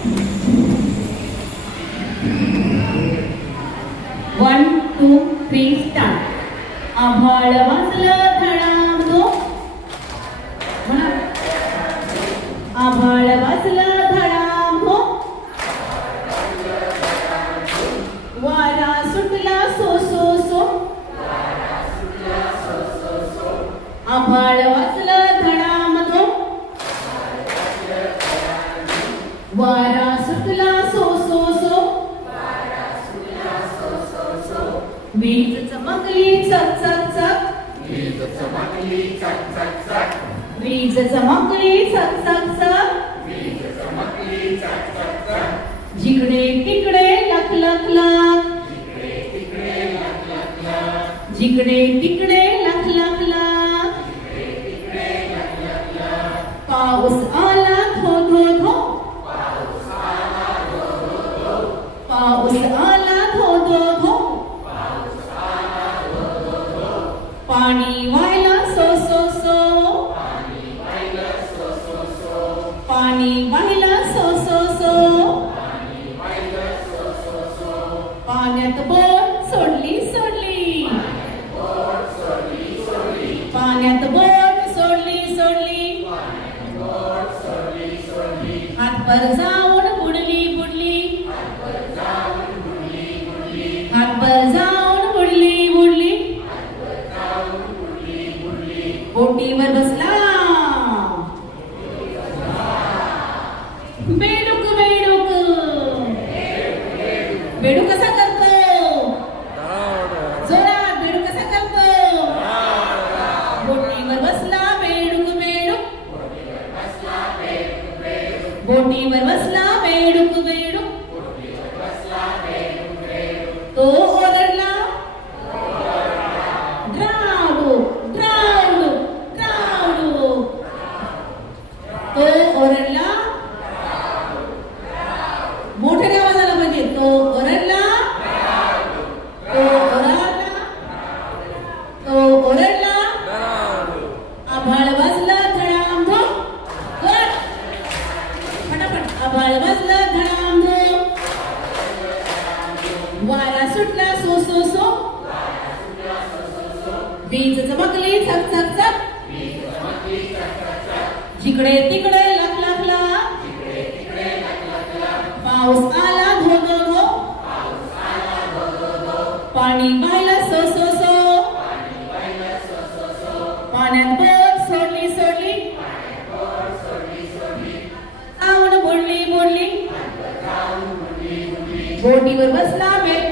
1 2 3 start. आभाळ वाजलं धडामधो. म्हणा. आभाळ वाजलं धडामधो. वारा सुटला सो सो सो. आभाळ वाजलं धडामधो. वारा सुटला सो सो सो. वीज चमकली चक चक चक. वीज चमकली चक चक चक. वीज चमकली चक चक चक. वीज चमकली चक चक चक. जिकडे तिकडे लख लख लख. जिकडे तिकडे लख लख लख. जिकडे तिकडे लख लख लख. जिकडे तिकडे लख लख लख. पाऊस आला धो धो धो. पाऊस आला धो धो धो. पाऊस आला धो धो धो. पाऊस आला धो धो धो. पाणी वाहिला सो सो सो. पाणी वाहिलं सो सो सो. पाणी वाहिला सो सो सो. पाणी वाहिलं सो सो सो. पाण्यात बोट सोडली सोडली. बोट सोडली सोडली. पाण्यात बोट सोडली सोडली. बोट सोडली सोडली. हातभर जाऊन बुडली बुडली. हातभर जाऊन बुडली बुडली. हातभर जाऊन बुडली बुडली. हातभर जाऊन बुडली बुडली. बोटीवर बसला. बेडूक बेडूक. बेडूक कसा करतो? जोरात बेडूक कसा करतो? बोटीवर बसला बेडूक बेडूक. बोटीवर बसला बेडूक बेडूक. तो ओरडला. ड्रावडू ड्रावडू ड्रावडू. तो ओरडला. मोठ्याने आवाज आला पाहिजे. तो ओरडला. तो ओरडला. तो ओरडला. आभाळ वाजलं धडामधो. जोरात. फटाफट. आभाळ वाजलं धडामधो. वारा सुटला सो सो सो. वीज चमकली चक चक चक. जिकडे तिकडे लख लख लख. पाऊस आला धो धो धो. पाणी वाहिलं सो सो सो. पाण्यात बोट सोडली सोडली. जाऊन बुडली बुडली. बोटीवर बसला बेडूक